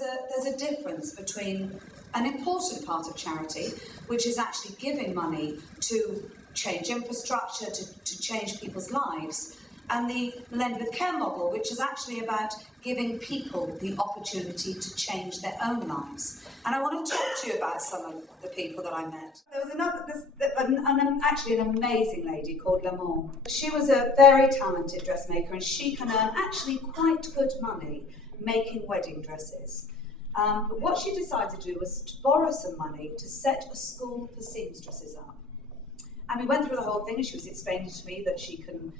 there's a difference between an important part of charity, which is actually giving money to change infrastructure, to change people's lives, and the Lend with Care model, which is actually about giving people the opportunity to change their own lives. And I want to talk to you about some of the people that I met. There was actually an amazing lady called Lamont. She was a very talented dressmaker, and she can earn actually quite good money making wedding dresses. But what she decided to do was to borrow some money to set a school for seamstresses up. And we went through the whole thing, and she was explaining to me that she can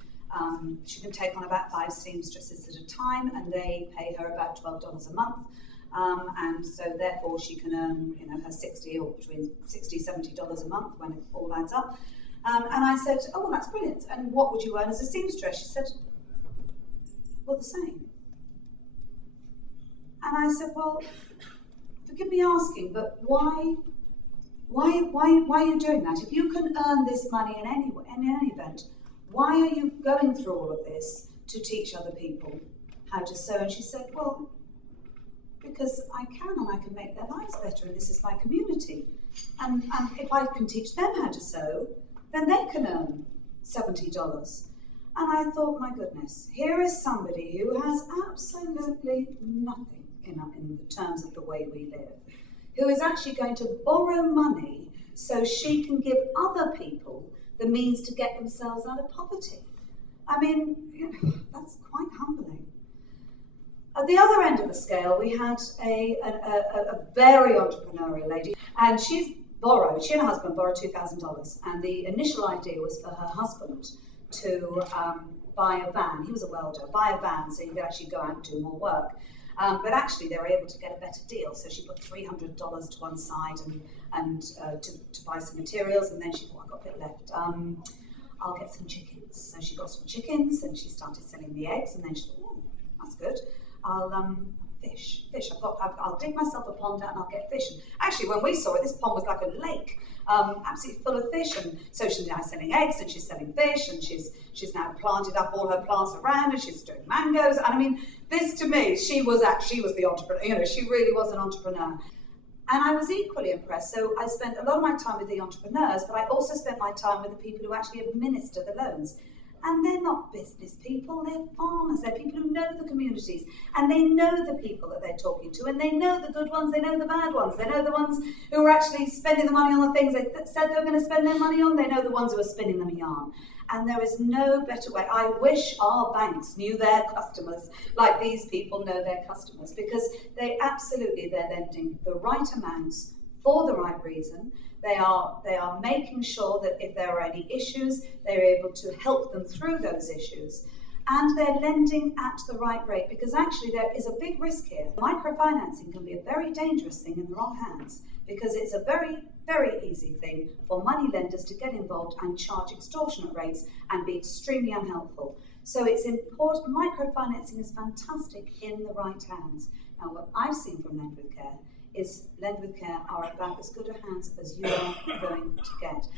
take on about 5 seamstresses at a time, and they pay her about $12 a month. And so therefore she can earn, her $60 or between $60, $70 a month when it all adds up. And I said, oh, well, that's brilliant. And what would you earn as a seamstress? She said, well, the same. And I said, well, forgive me asking, but why are you doing that? If you can earn this money in any event, why are you going through all of this to teach other people how to sew? And she said, well, because I can, and I can make their lives better, and this is my community. And if I can teach them how to sew, then they can earn $70. And I thought, my goodness, here is somebody who has absolutely nothing in the terms of the way we live, who is actually going to borrow money so she can give other people the means to get themselves out of poverty. I mean, that's quite humbling. At the other end of the scale, we had a very entrepreneurial lady, and she and her husband borrowed $2,000, and the initial idea was for her husband to buy a van. He was a welder, buy a van so he could actually go out and do more work. But actually, they were able to get a better deal, so she put $300 to one side and to buy some materials, and then she thought, I've got a bit left. I'll get some chickens. So she got some chickens, and she started selling the eggs, and then she thought, oh, that's good. I'll fish. I'll dig myself a pond out and I'll get fish. And actually, when we saw it, this pond was like a lake, absolutely full of fish. And so she's now selling eggs and she's selling fish, and she's now planted up all her plants around, and she's doing mangoes. And I mean, this to me, she was the entrepreneur. She really was an entrepreneur. And I was equally impressed. So I spent a lot of my time with the entrepreneurs, but I also spent my time with the people who actually administer the loans. And they're not business people, they're farmers, they're people who know the communities, and they know the people that they're talking to, and they know the good ones, they know the bad ones, they know the ones who are actually spending the money on the things they said they were going to spend their money on, they know the ones who are spinning them yarn. And there is no better way. I wish our banks knew their customers like these people know their customers, because they're lending the right amounts for the right reason. They are making sure that if there are any issues, they're able to help them through those issues. And they're lending at the right rate, because actually there is a big risk here. Microfinancing can be a very dangerous thing in the wrong hands, because it's a very, very easy thing for money lenders to get involved and charge extortionate rates and be extremely unhelpful. So it's important. Microfinancing is fantastic in the right hands. Now, what I've seen from Lend with Care is Lend with Care are about as good a hands as you are going to get.